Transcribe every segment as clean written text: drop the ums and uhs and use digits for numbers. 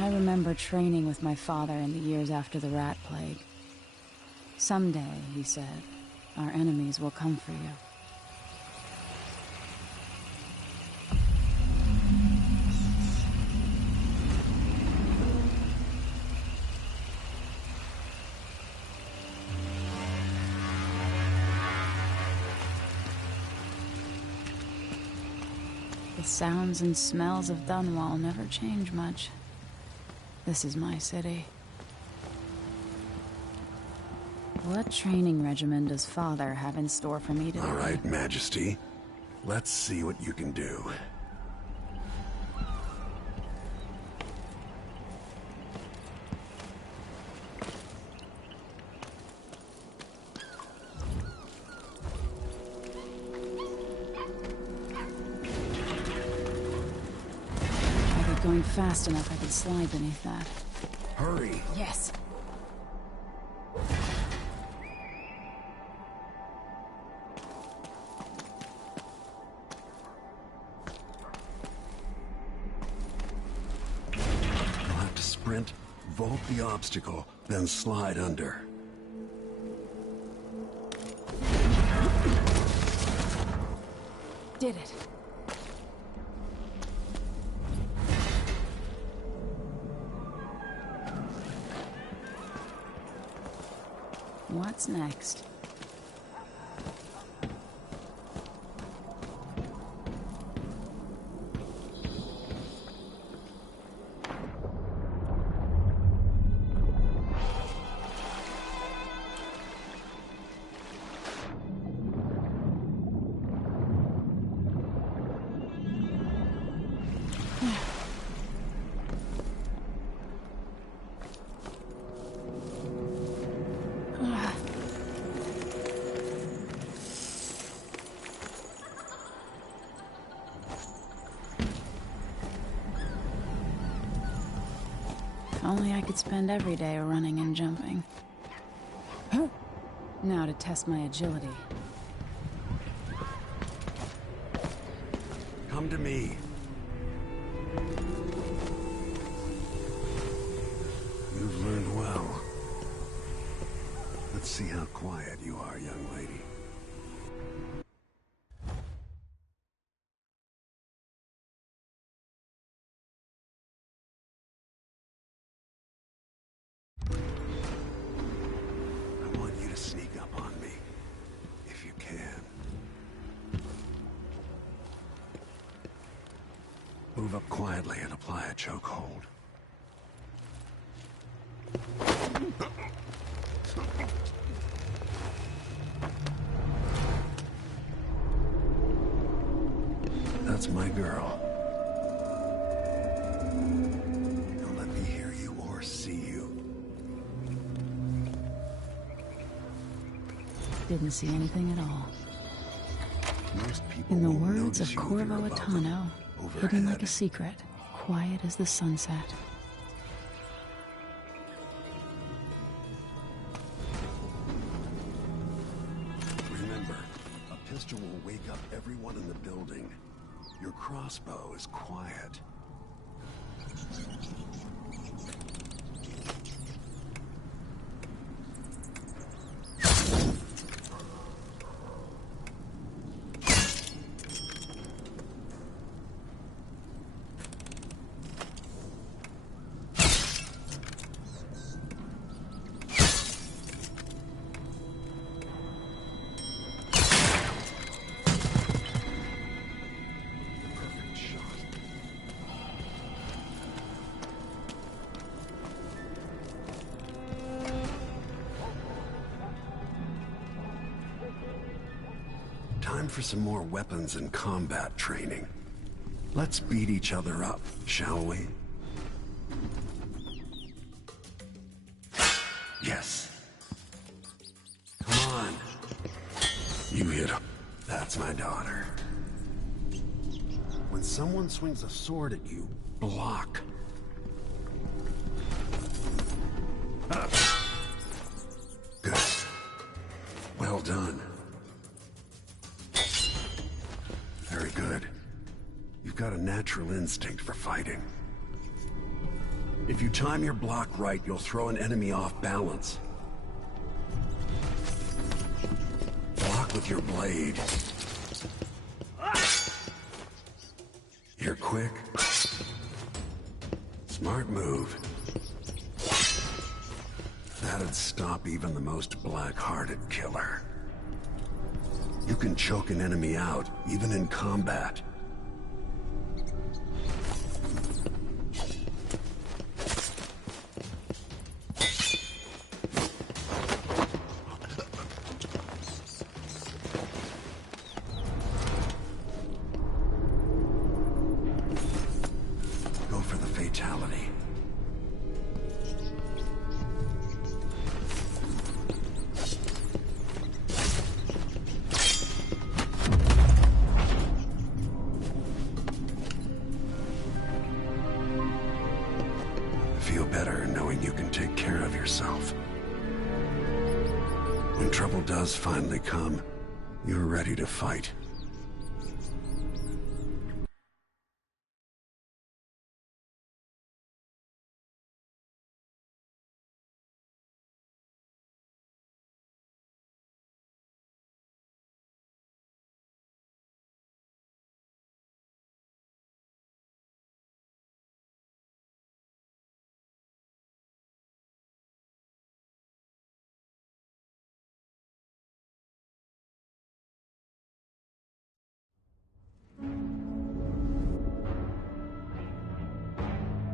I remember training with my father in the years after the rat plague. Someday, he said, our enemies will come for you. The sounds and smells of Dunwall never change much. This is my city. What training regimen does Father have in store for me today? All right, Majesty. Let's see what you can do. Going fast enough, I could slide beneath that. Hurry! Yes. You'll have to sprint, vault the obstacle, then slide under. Did it. What's next? Only I could spend every day running and jumping. Now to test my agility. Come to me. You've learned well. Let's see how quiet you are, young lady. Sneak up on me, if you can. Move up quietly and apply a chokehold. That's my girl. Don't let me hear you or see you. Didn't see anything at all. Most people In the won't words of notice you if Corvo you're above Attano, them, hidden like overhead. a secret, quiet as the sunset. Remember, a pistol will wake up everyone in the building. Your crossbow is quiet. Time for some more weapons and combat training. Let's beat each other up, shall we? Yes. Come on. You hit him. That's my daughter. When someone swings a sword at you, block. Good. Well done. Very good. You've got a natural instinct for fighting. If you time your block right, you'll throw an enemy off balance. Block with your blade. You're quick. Smart move. That'd stop even the most black-hearted killer. You can choke an enemy out, even in combat. Go for the fatality. Feel better knowing you can take care of yourself. When trouble does finally come, you're ready to fight.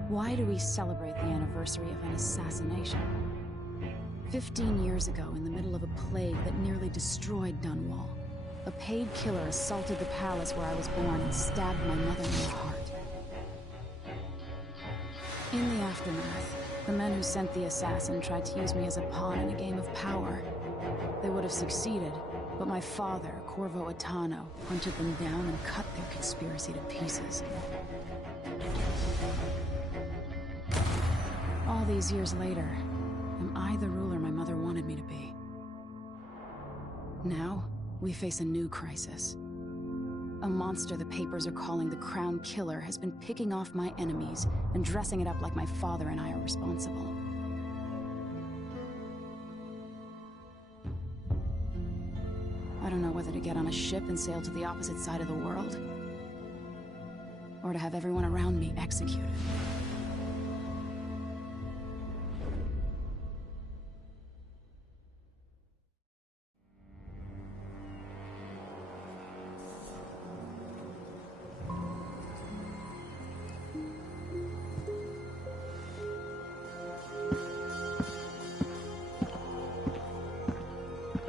Why do we celebrate the anniversary of an assassination? 15 years ago, in the middle of a plague that nearly destroyed Dunwall, a paid killer assaulted the palace where I was born and stabbed my mother in the heart. In the aftermath, the men who sent the assassin tried to use me as a pawn in a game of power. They would have succeeded, but my father, Corvo Attano, hunted them down and cut their conspiracy to pieces. All these years later, am I the ruler my mother wanted me to be? Now, we face a new crisis. A monster the papers are calling the Crown Killer has been picking off my enemies and dressing it up like my father and I are responsible. I don't know whether to get on a ship and sail to the opposite side of the world, or to have everyone around me executed.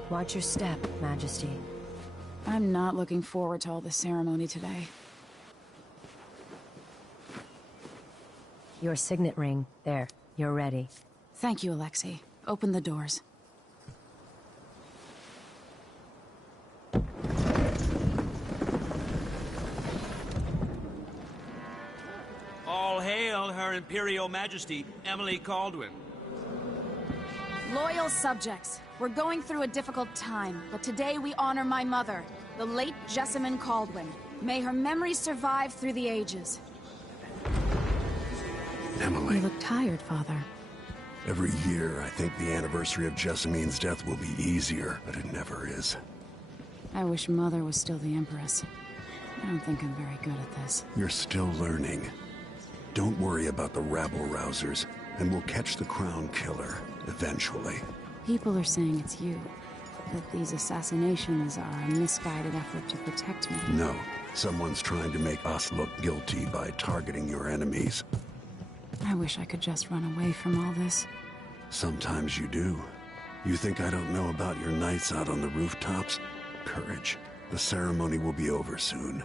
Watch your step, Majesty. I'm not looking forward to all the ceremony today. Your signet ring. There. You're ready. Thank you, Alexei. Open the doors. All hail Her Imperial Majesty, Emily Kaldwin. Loyal subjects, we're going through a difficult time, but today we honor my mother, the late Jessamine Kaldwin. May her memory survive through the ages. Emily. You look tired, Father. Every year, I think the anniversary of Jessamine's death will be easier, but it never is. I wish Mother was still the Empress. I don't think I'm very good at this. You're still learning. Don't worry about the rabble-rousers, and we'll catch the Crown Killer, eventually. People are saying it's you. That these assassinations are a misguided effort to protect me. No. Someone's trying to make us look guilty by targeting your enemies. I wish I could just run away from all this. Sometimes you do. You think I don't know about your nights out on the rooftops? Courage. The ceremony will be over soon.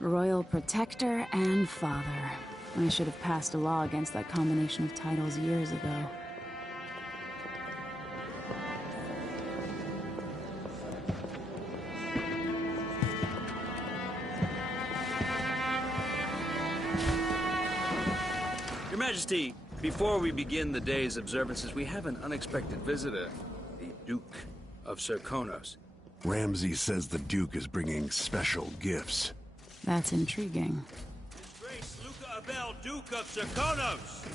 Royal Protector and Father. I should have passed a law against that combination of titles years ago. Your Majesty, before we begin the day's observances, we have an unexpected visitor, the Duke of Serkonos. Ramsay says the Duke is bringing special gifts. That's intriguing. His Grace Luca Abel, Duke of Serkonos!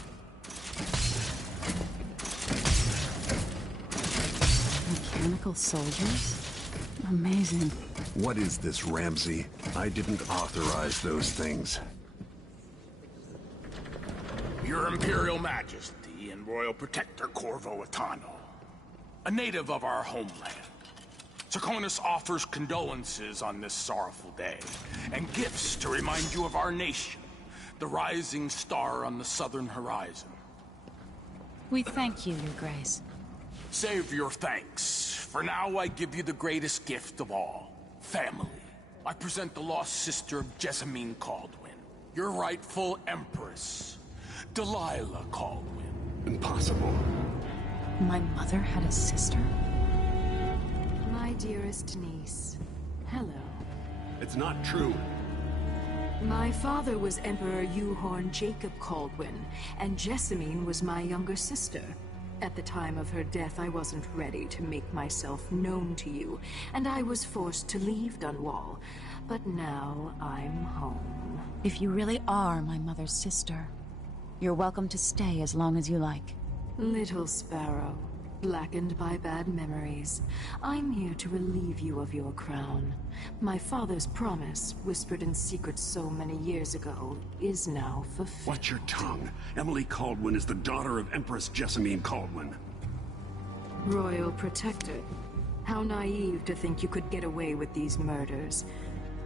Mechanical soldiers? Amazing. What is this, Ramsey? I didn't authorize those things. Your Imperial Majesty and Royal Protector Corvo Attano, a native of our homeland. Serkonos offers condolences on this sorrowful day, and gifts to remind you of our nation, the rising star on the southern horizon. We thank you, Your Grace. Save your thanks. For now, I give you the greatest gift of all, family. I present the lost sister of Jessamine Kaldwin, your rightful empress, Delilah Kaldwin. Impossible. My mother had a sister? My dearest niece, hello. It's not true. My father was Emperor Euhorn Jacob Kaldwin, and Jessamine was my younger sister. At the time of her death, I wasn't ready to make myself known to you, and I was forced to leave Dunwall. But now I'm home. If you really are my mother's sister, you're welcome to stay as long as you like. Little Sparrow, blackened by bad memories, I'm here to relieve you of your crown. My father's promise, whispered in secret so many years ago, is now fulfilled. Watch your tongue. Emily Kaldwin is the daughter of Empress Jessamine Kaldwin. Royal Protector. How naive to think you could get away with these murders.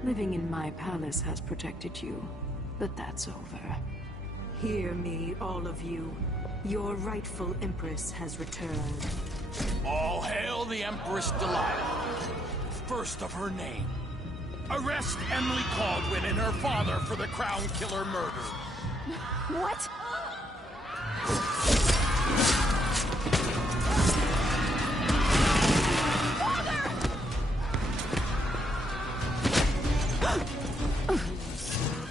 Living in my palace has protected you, but that's over. Hear me, all of you. Your rightful Empress has returned. All hail the Empress Delilah, first of her name. Arrest Emily Kaldwin and her father for the Crown Killer murder. What?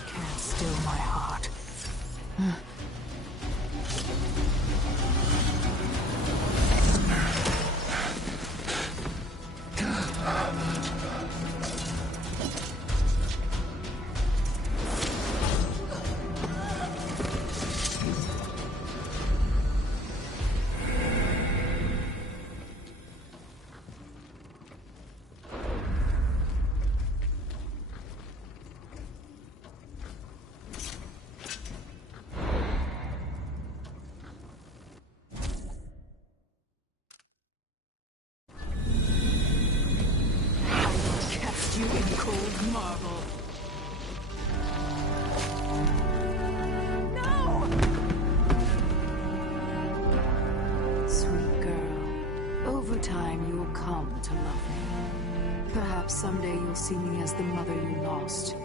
Can't still my heart. You in cold marble. No! Sweet girl, over time you'll come to love me. Perhaps someday you'll see me as the mother you lost.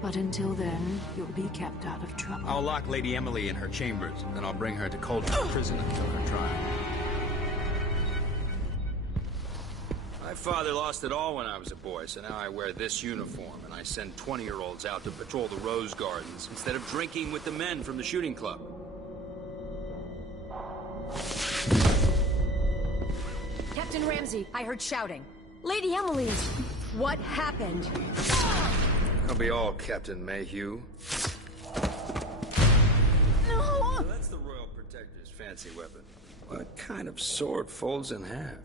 But until then, you'll be kept out of trouble. I'll lock Lady Emily in her chambers, then I'll bring her to Coldstream Prison until her trial. My father lost it all when I was a boy, so now I wear this uniform, and I send 20-year-olds out to patrol the Rose Gardens instead of drinking with the men from the shooting club. Captain Ramsey, I heard shouting. Lady Emily! What happened? I'll be all Captain Mayhew. No! So that's the Royal Protector's fancy weapon. What kind of sword folds in half?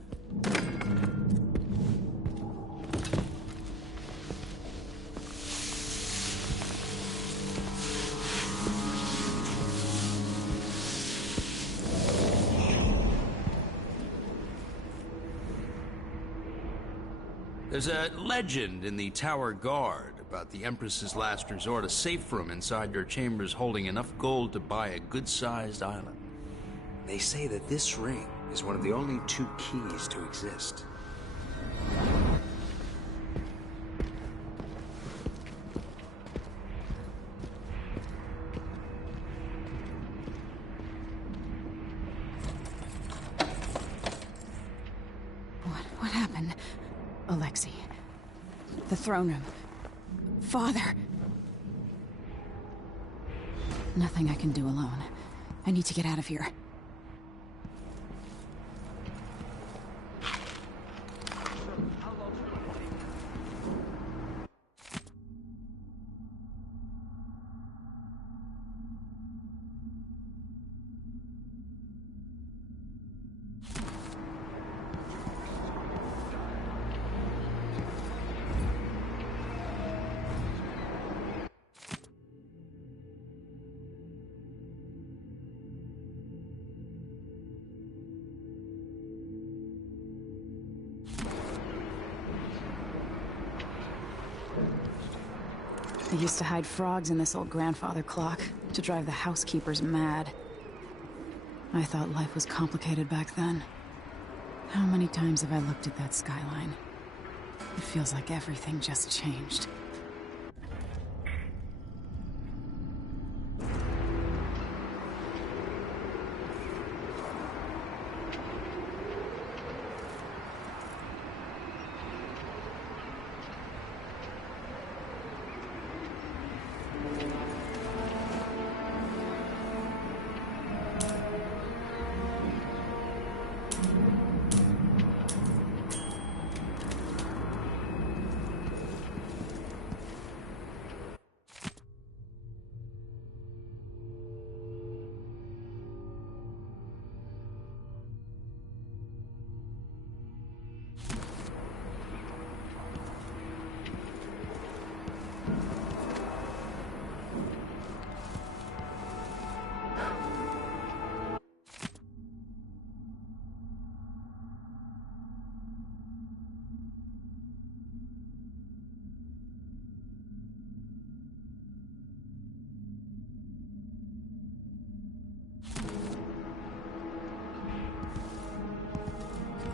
There's a legend in the Tower Guard about the Empress's last resort, a safe room inside your chambers holding enough gold to buy a good-sized island. They say that this ring is one of the only 2 keys to exist. What happened? Alexei. The throne room. Father. Nothing I can do alone. I need to get out of here. They used to hide frogs in this old grandfather clock to drive the housekeepers mad. I thought life was complicated back then. How many times have I looked at that skyline? It feels like everything just changed.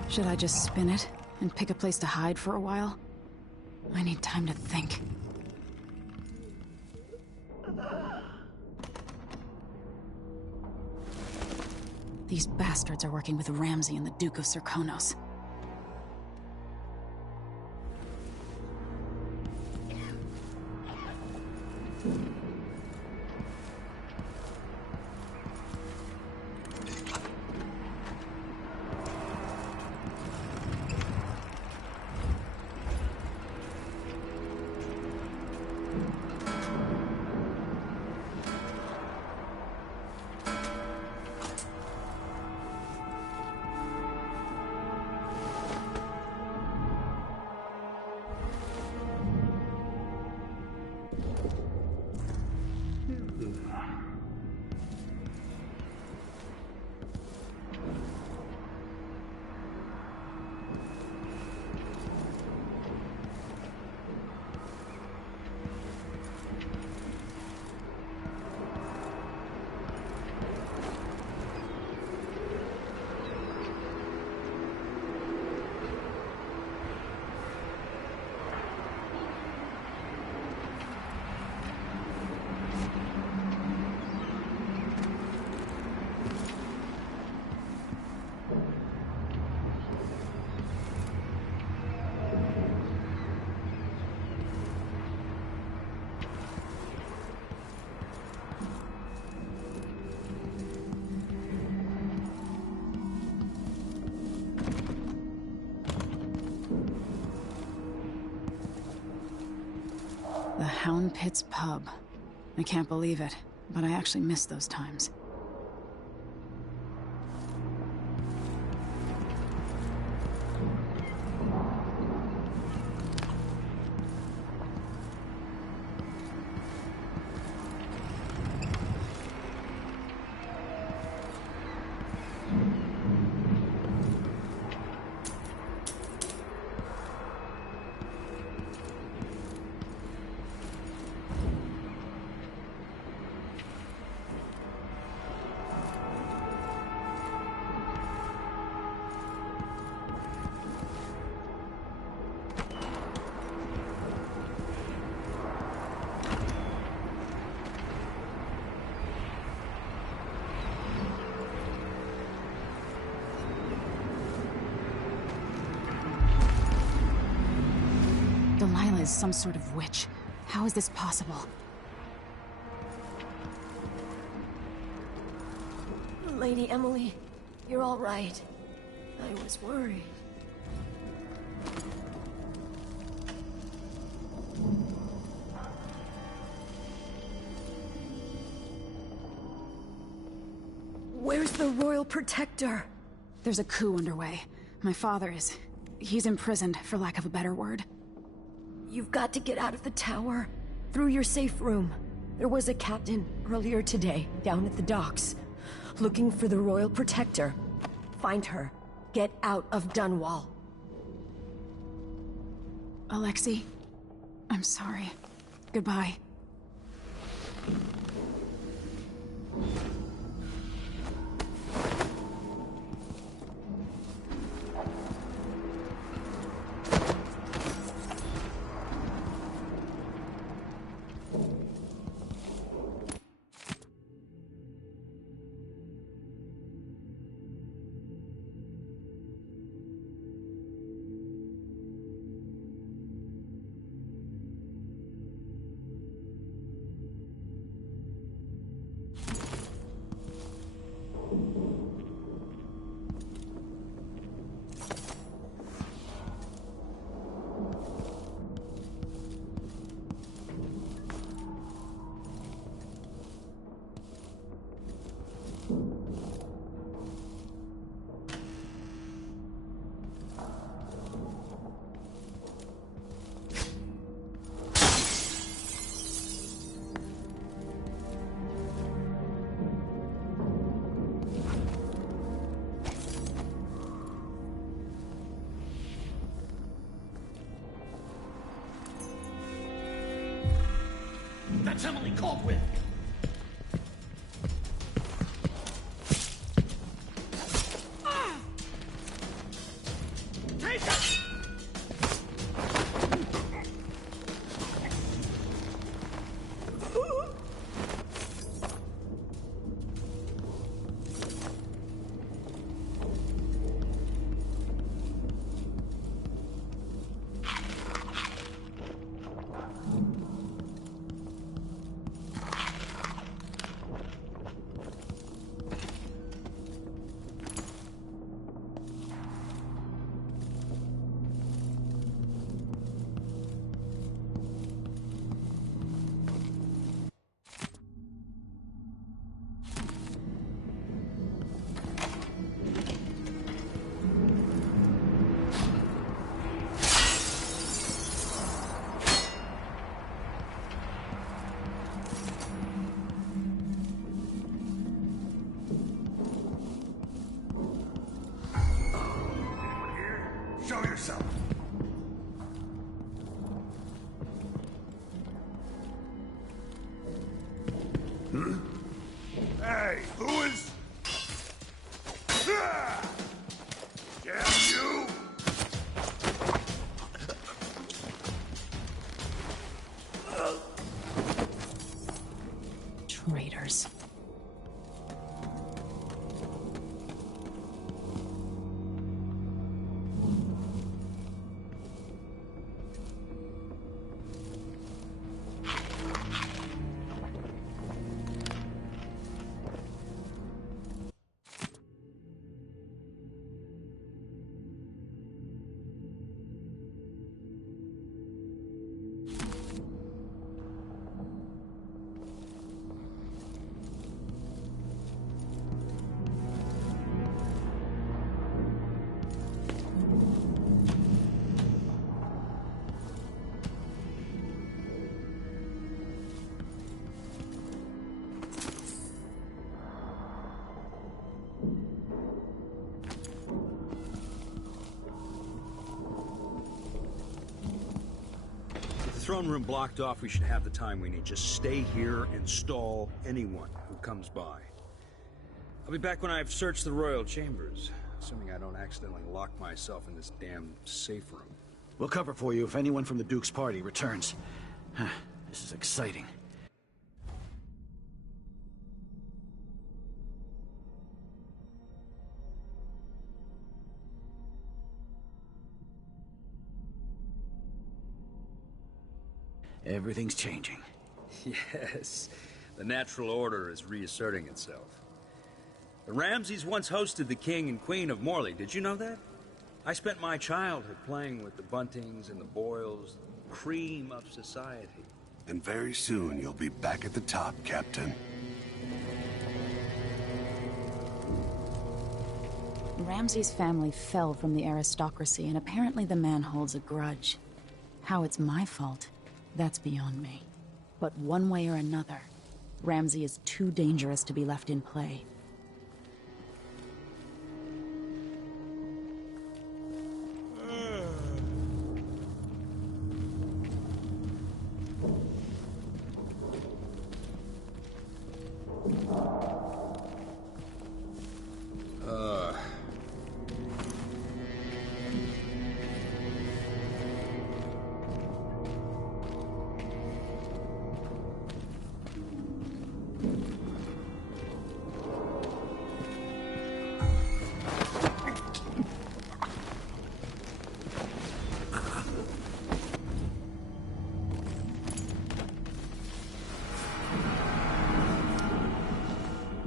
Should I just spin it and pick a place to hide for a while? I need time to think. These bastards are working with Ramsey and the Duke of Serkonos. The Hound Pits pub. I can't believe it, but I actually miss those times. Delilah is some sort of witch. How is this possible? Lady Emily, you're all right. I was worried. Where's the Royal Protector? There's a coup underway. My father is... he's imprisoned, for lack of a better word. You've got to get out of the tower. Through your safe room. There was a captain earlier today, down at the docks. Looking for the Royal Protector. Find her. Get out of Dunwall. Alexei, I'm sorry. Goodbye. That's Emily Caldwell! Take it! Show yourself. Hey, who is... Damn you! Traitors. Throne room blocked off, we should have the time we need. Just stay here and stall anyone who comes by. I'll be back when I've searched the royal chambers, assuming I don't accidentally lock myself in this damn safe room. We'll cover for you if anyone from the Duke's party returns. This is exciting. Everything's changing. Yes, the natural order is reasserting itself. The Ramseys once hosted the King and Queen of Morley, did you know that? I spent my childhood playing with the Buntings and the Boyles, the cream of society. And very soon you'll be back at the top, Captain. Ramsay's family fell from the aristocracy, and apparently the man holds a grudge. How it's my fault, that's beyond me. But one way or another, Ramsay is too dangerous to be left in play.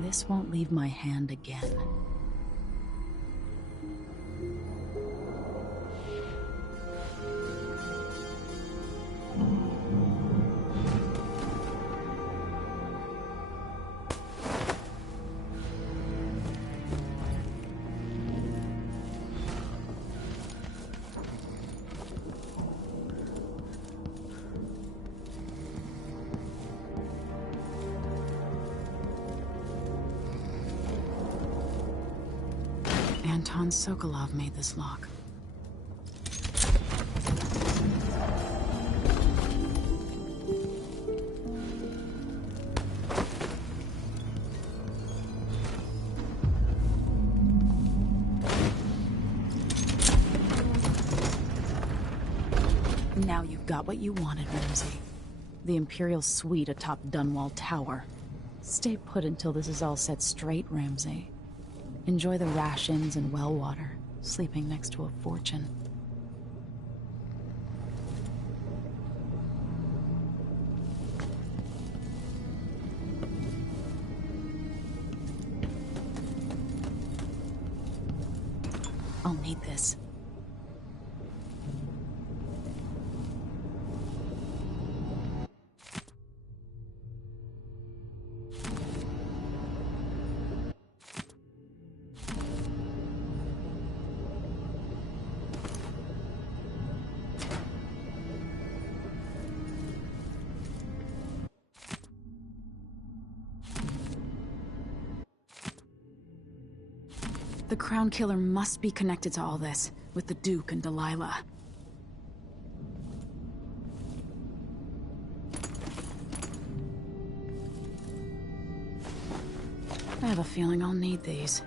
This won't leave my hand again. Anton Sokolov made this lock. Now you've got what you wanted, Ramsey. The Imperial suite atop Dunwall Tower. Stay put until this is all set straight, Ramsey. Enjoy the rations and well water, sleeping next to a fortune. I'll need this. The Crown Killer must be connected to all this, with the Duke and Delilah. I have a feeling I'll need these.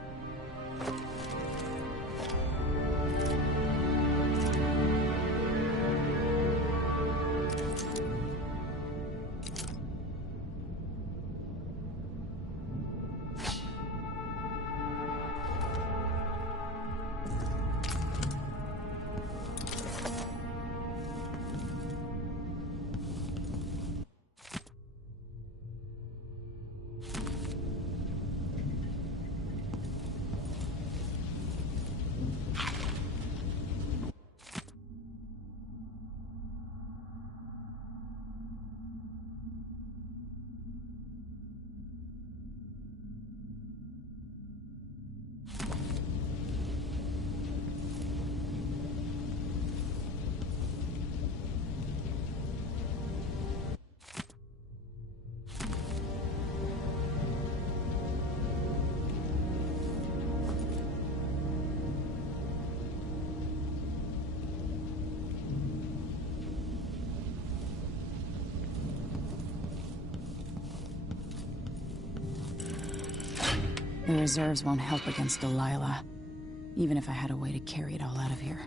The reserves won't help against Delilah, even if I had a way to carry it all out of here.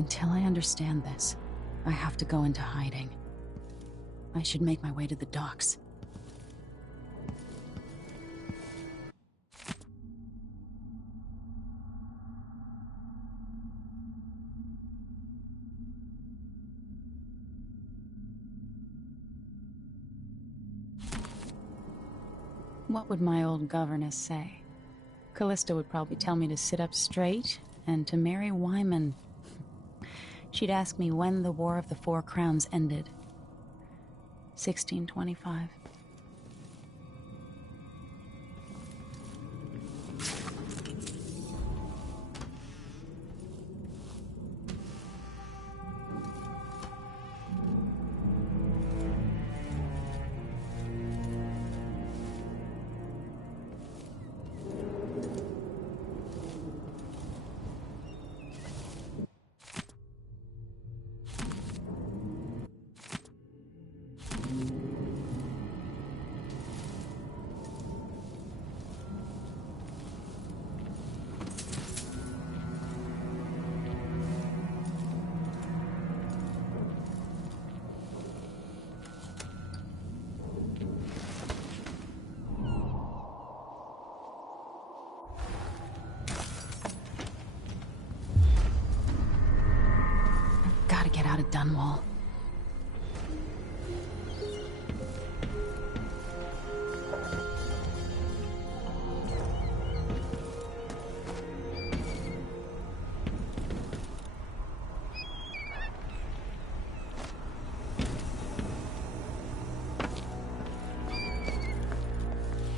Until I understand this, I have to go into hiding. I should make my way to the docks. What would my old governess say? Callista would probably tell me to sit up straight and to marry Wyman. She'd ask me when the War of the Four Crowns ended. 1625. Gotta get out of Dunwall.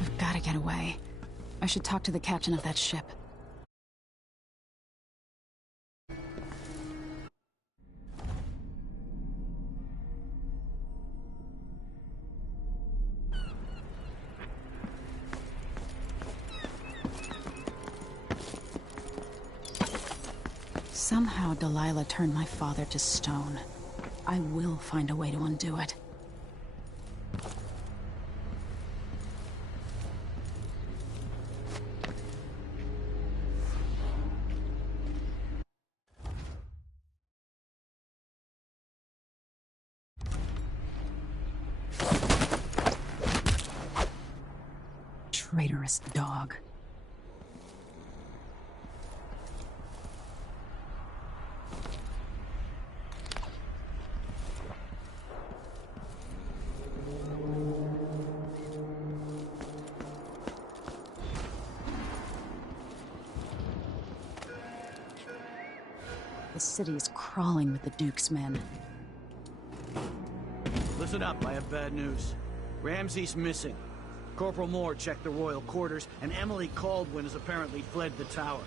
I've gotta get away. I should talk to the captain of that ship. Somehow Delilah turned my father to stone. I will find a way to undo it. Traitorous dog. The city is crawling with the Duke's men. Listen up, I have bad news. Ramsey's missing. Corporal Moore checked the royal quarters, and Emily Caldwin has apparently fled the tower.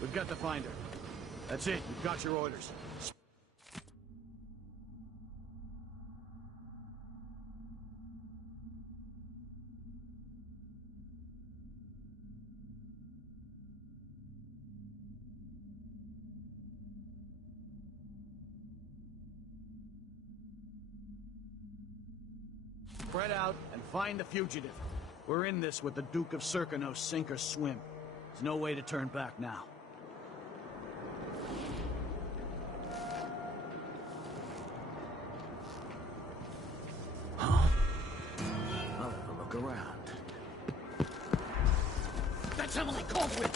We've got to find her. That's it, you've got your orders. Spread out and find the fugitive. We're in this with the Duke of Serkonos, sink or swim. There's no way to turn back now. Huh? I'll have a look around. That's Emily Caldwin!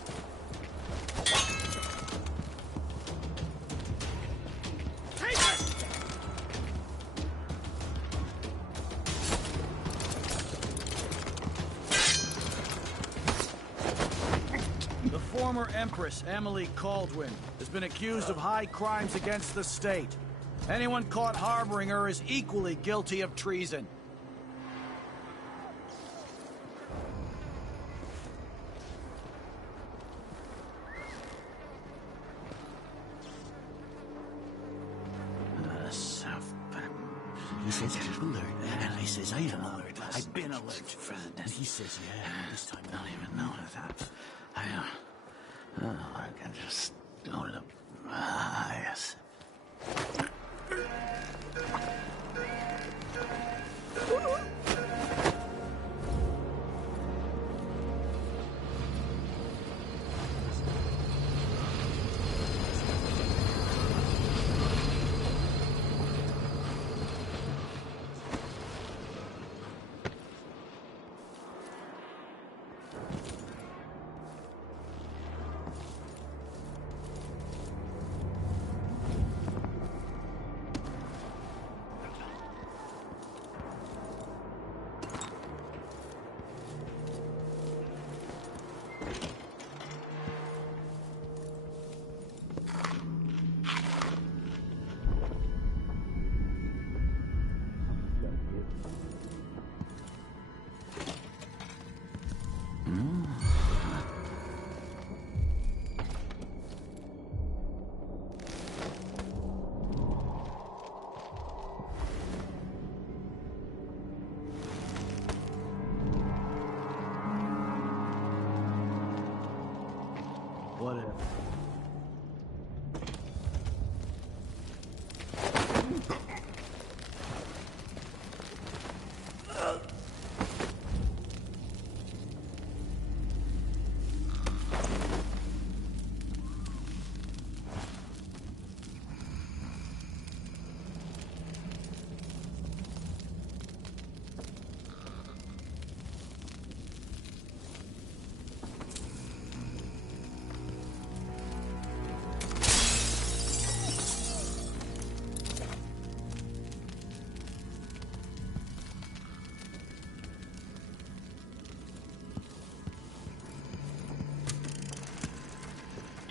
Former Empress Emily Caldwin has been accused of high crimes against the state. Anyone caught harboring her is equally guilty of treason. He says he's alert, and he says I am alert. I've been alert. And he says, yeah, this time I don't even know that. I can just go to yes.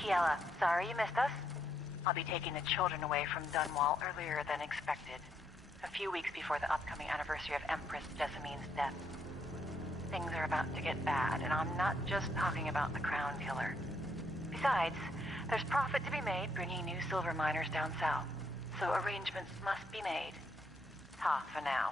Kiela, sorry you missed us. I'll be taking the children away from Dunwall earlier than expected. A few weeks before the upcoming anniversary of Empress Jessamine's death. Things are about to get bad, and I'm not just talking about the Crown Killer. Besides, there's profit to be made bringing new silver miners down south. So arrangements must be made. Ta for now.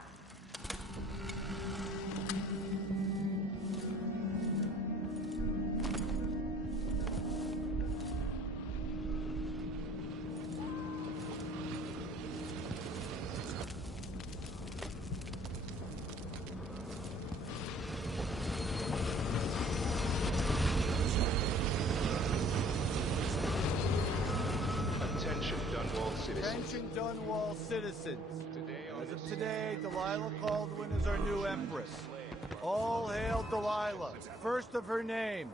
Attention Dunwall citizens. As of today, Delilah Caldwin is our new Empress. All hail Delilah, first of her name.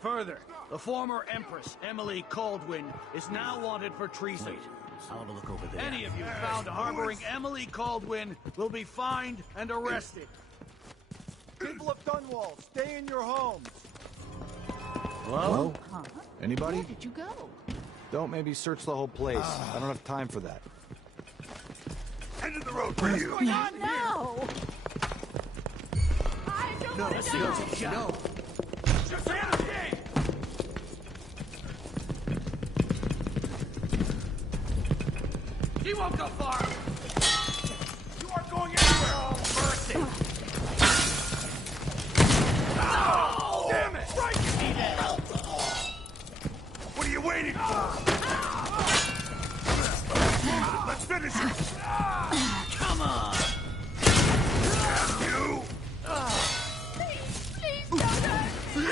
Further, the former Empress, Emily Caldwin, is now wanted for treason. Wait, I'll have a look over there. Any of you found harboring Emily Caldwin will be fined and arrested. People of Dunwall, stay in your homes. Hello? Huh? Anybody? Where did you go? Don't maybe search the whole place. I don't have time for that. End of the road for you! No! No. He won't go far! You aren't going anywhere! Oh, mercy! Oh, damn it! Right! What are you waiting for? Let's finish it! Come on! You! Please don't hurt me!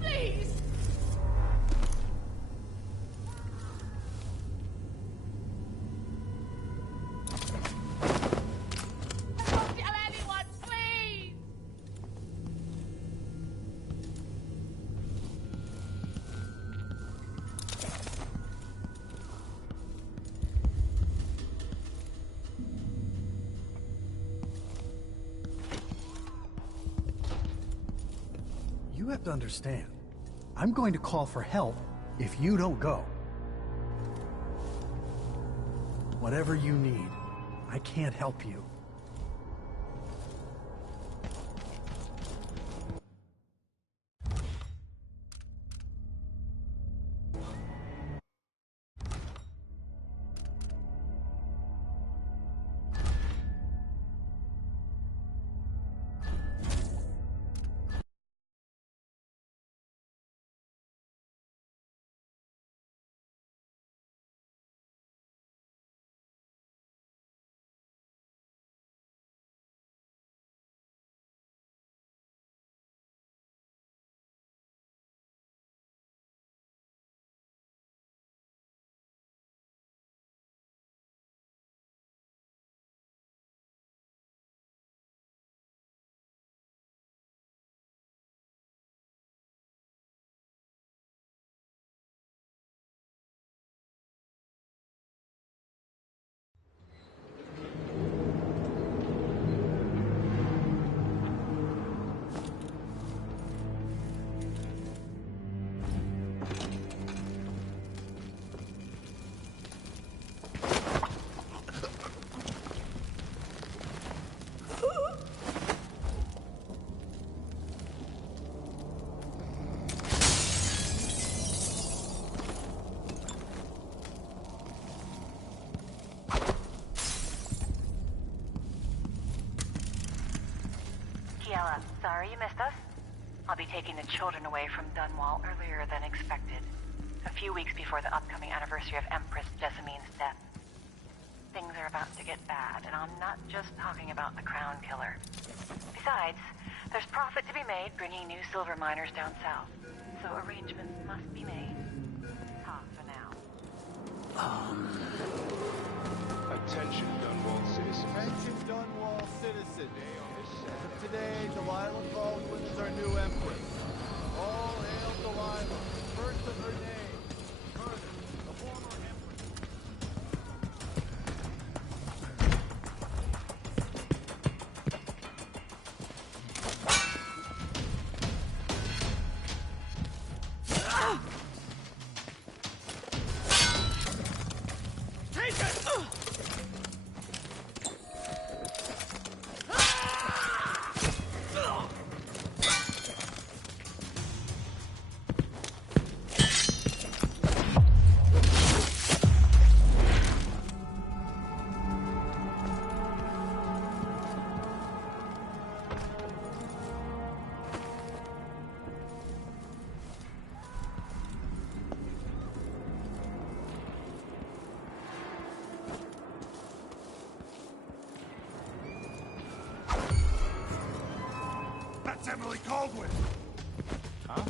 Please! Don't tell anyone, please! You have to understand. I'm going to call for help if you don't go. Whatever you need, I can't help you. Kiela, sorry you missed us. I'll be taking the children away from Dunwall earlier than expected. A few weeks before the upcoming anniversary of Empress Jessamine's death. Things are about to get bad, and I'm not just talking about the Crown Killer. Besides, there's profit to be made bringing new silver miners down south. So arrangements must be made. Ta for now. Attention, Dunwall citizens. Attention Dunwall citizens. As of today, Delilah Caldwin is our new Empress. All hail Delilah, first of her name. Further, the former Empress. Emily Caldwin! Huh?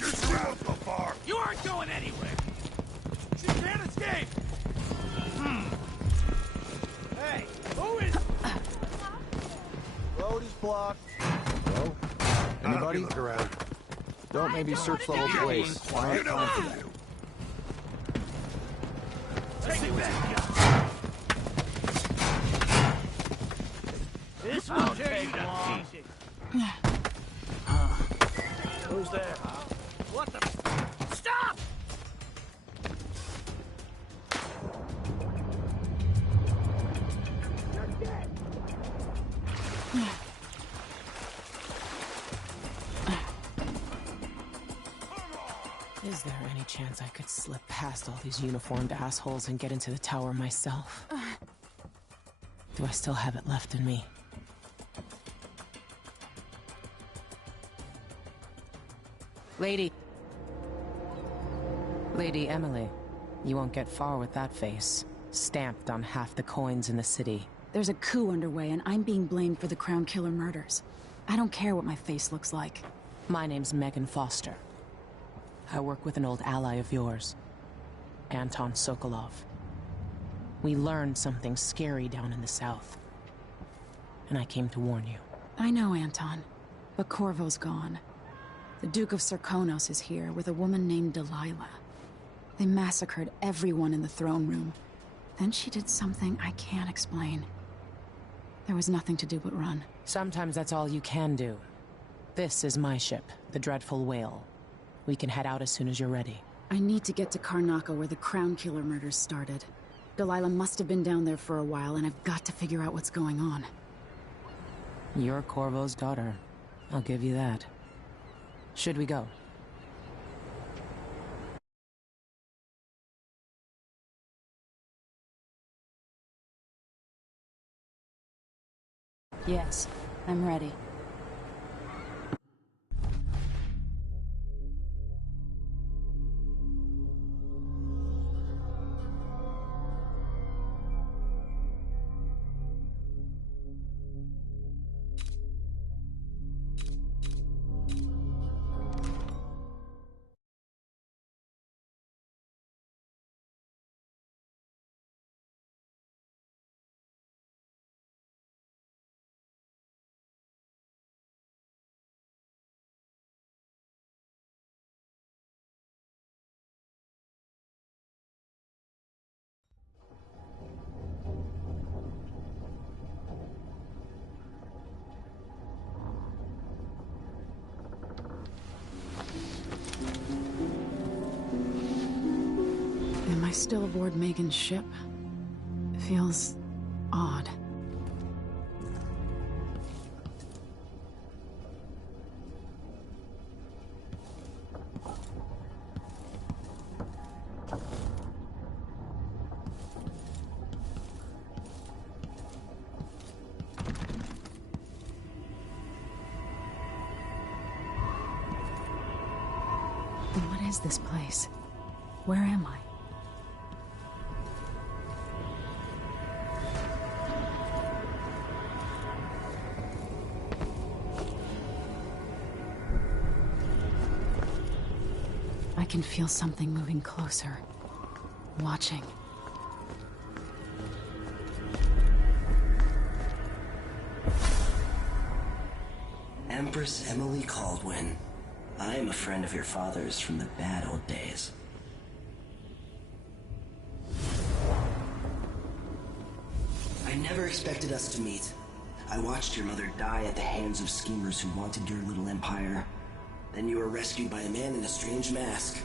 You're surrounded so far! You aren't going anywhere! She can't escape! Hey, who is... Road is blocked. Hello? Anybody? Look around. Don't maybe search the whole place. I You don't know have what time to for do. Take it back! This won't take long. Who's there? What the... Stop! Is there any chance I could slip past all these uniformed assholes and get into the tower myself? Do I still have it left in me? Lady Emily, you won't get far with that face. Stamped on half the coins in the city. There's a coup underway, and I'm being blamed for the Crown Killer murders. I don't care what my face looks like. My name's Megan Foster. I work with an old ally of yours, Anton Sokolov. We learned something scary down in the south, and I came to warn you. I know, Anton, but Corvo's gone. The Duke of Serkonos is here with a woman named Delilah. They massacred everyone in the throne room. Then she did something I can't explain. There was nothing to do but run. Sometimes that's all you can do. This is my ship, the Dreadful Whale. We can head out as soon as you're ready. I need to get to Karnaca where the Crown Killer murders started. Delilah must have been down there for a while, and I've got to figure out what's going on. You're Corvo's daughter. I'll give you that. Should we go? Yes, I'm ready. Am I still aboard Megan's ship? Feels odd. What is this place? Where am I? I can feel something moving closer. Watching. Empress Emily Caldwin. I am a friend of your father's from the bad old days. I never expected us to meet. I watched your mother die at the hands of schemers who wanted your little empire. Then you were rescued by a man in a strange mask.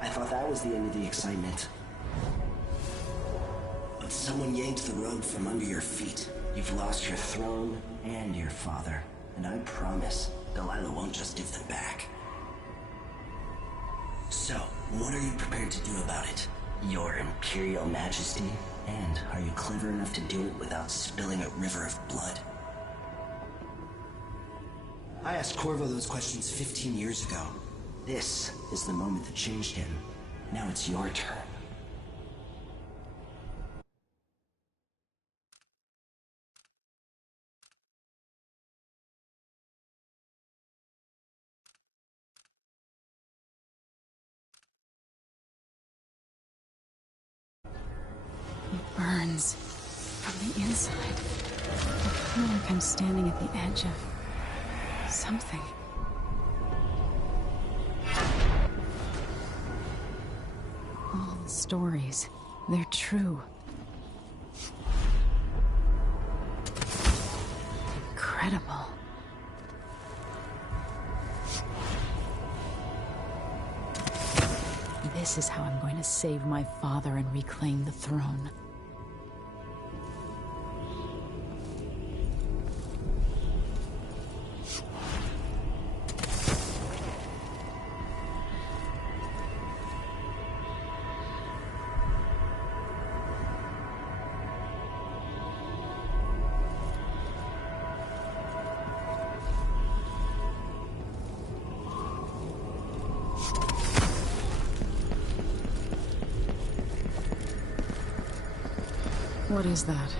I thought that was the end of the excitement. But someone yanked the rug from under your feet. You've lost your throne and your father. And I promise, Delilah won't just give them back. So, what are you prepared to do about it? Your Imperial Majesty? And are you clever enough to do it without spilling a river of blood? I asked Corvo those questions 15 years ago. This is the moment that changed him. Now it's your turn. burns from the inside. I feel like I'm standing at the edge of something. All the stories, they're true. Incredible. This is how I'm going to save my father and reclaim the throne. What is that?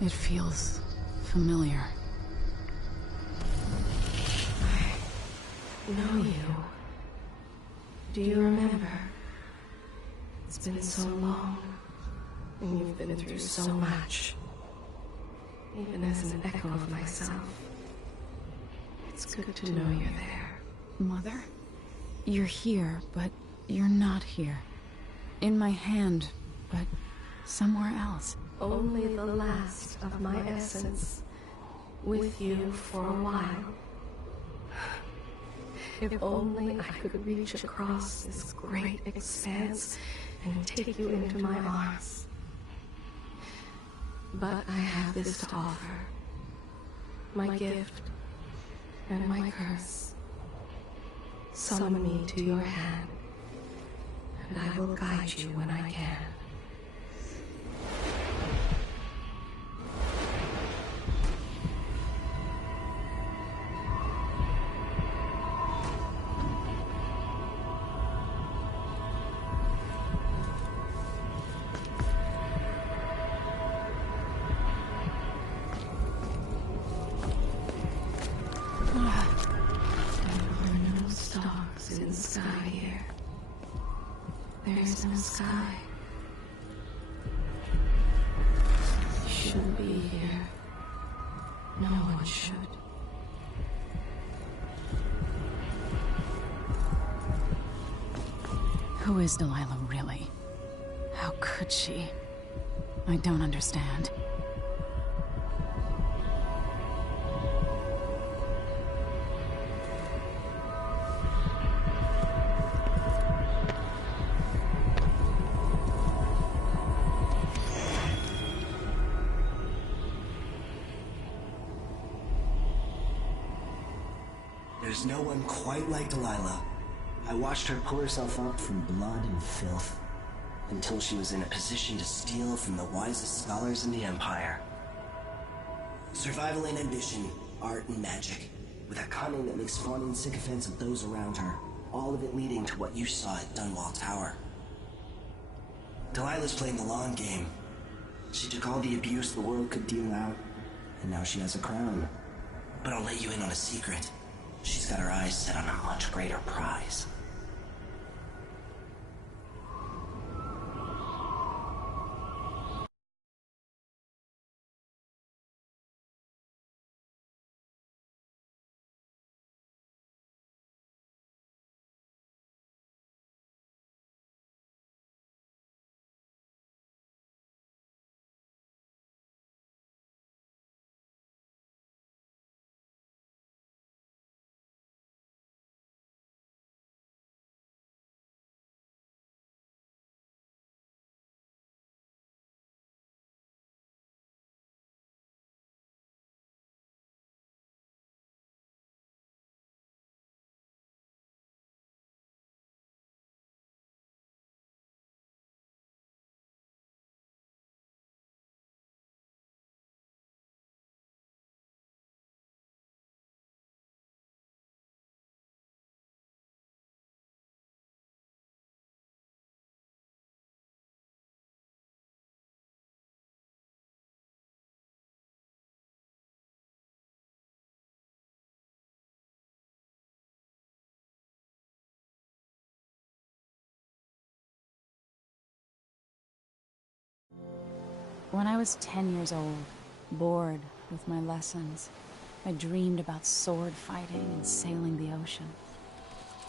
It feels familiar. I know you. Do you remember? It's been so long, and you've been through so much. Even as an echo of myself, it's good to know you're there. Mother? You're here, but you're not here. In my hand, but somewhere else. Only the last of my essence, with you for a while. If only I could reach across this great expanse and take you into my arms. But I have this to offer. My gift and my curse. Summon me to your hand, and I will guide you when I can. There's no sky. Shouldn't be here. No one should. Who is Delilah really? How could she? I don't understand. There's no one quite like Delilah. I watched her pull herself up from blood and filth, until she was in a position to steal from the wisest scholars in the Empire. Survival and ambition, art and magic, with a cunning that makes fawning sycophants of those around her, all of it leading to what you saw at Dunwall Tower. Delilah's playing the long game. She took all the abuse the world could deal out, and now she has a crown. But I'll let you in on a secret. She's got her eyes set on a much greater prize. When I was 10 years old, bored with my lessons, I dreamed about sword fighting and sailing the ocean.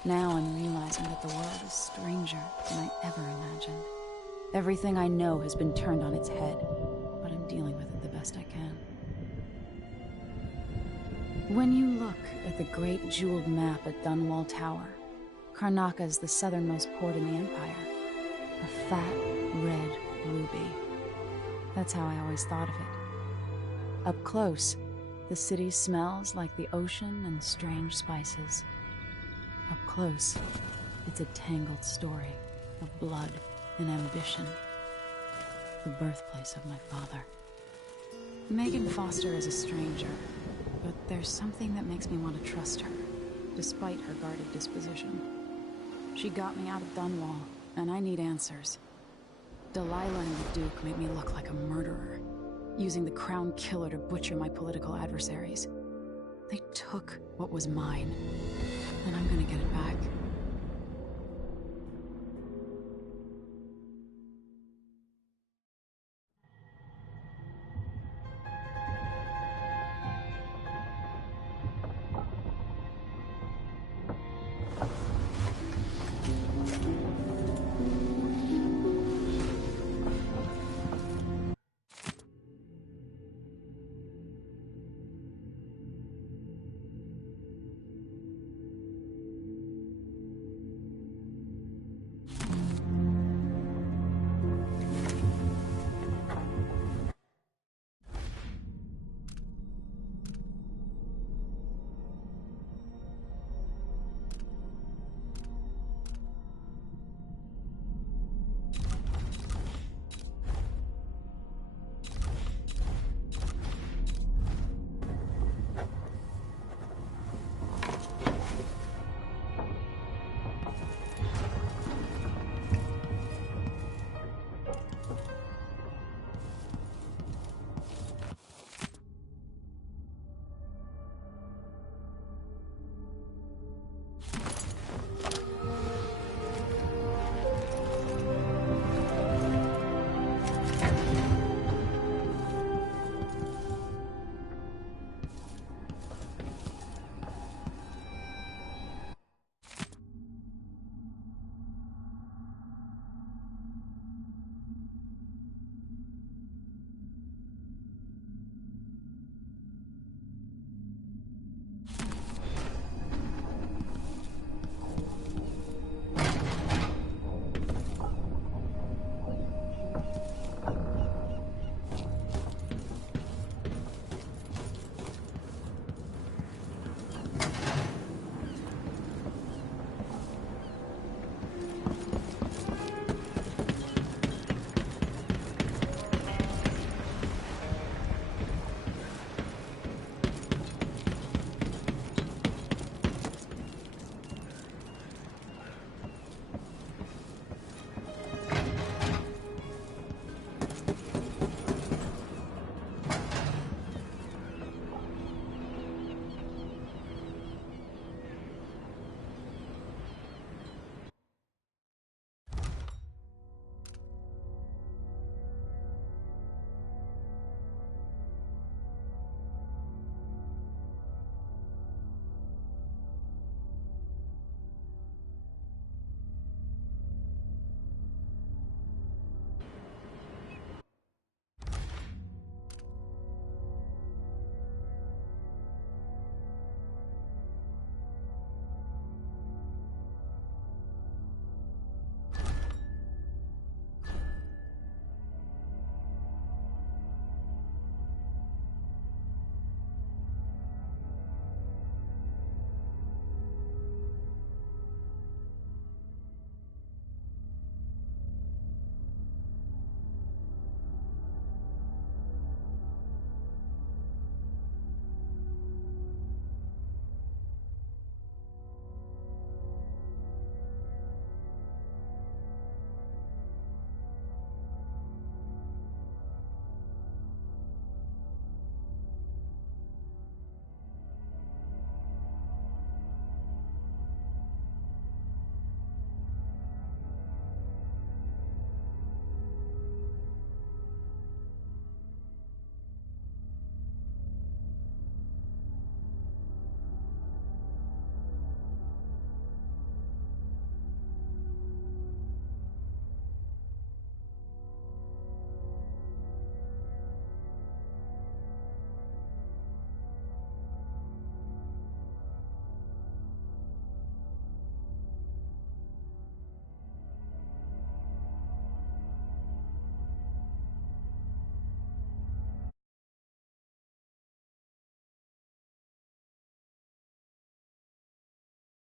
Now I'm realizing that the world is stranger than I ever imagined. Everything I know has been turned on its head, but I'm dealing with it the best I can. When you look at the great jeweled map at Dunwall Tower, Karnaca is the southernmost port in the Empire. A fat, red ruby. That's how I always thought of it. Up close, the city smells like the ocean and strange spices. Up close, it's a tangled story of blood and ambition. The birthplace of my father. Megan Foster is a stranger, but there's something that makes me want to trust her, despite her guarded disposition. She got me out of Dunwall, and I need answers. Delilah and the Duke made me look like a murderer, using the Crown Killer to butcher my political adversaries. They took what was mine, and I'm gonna get it back.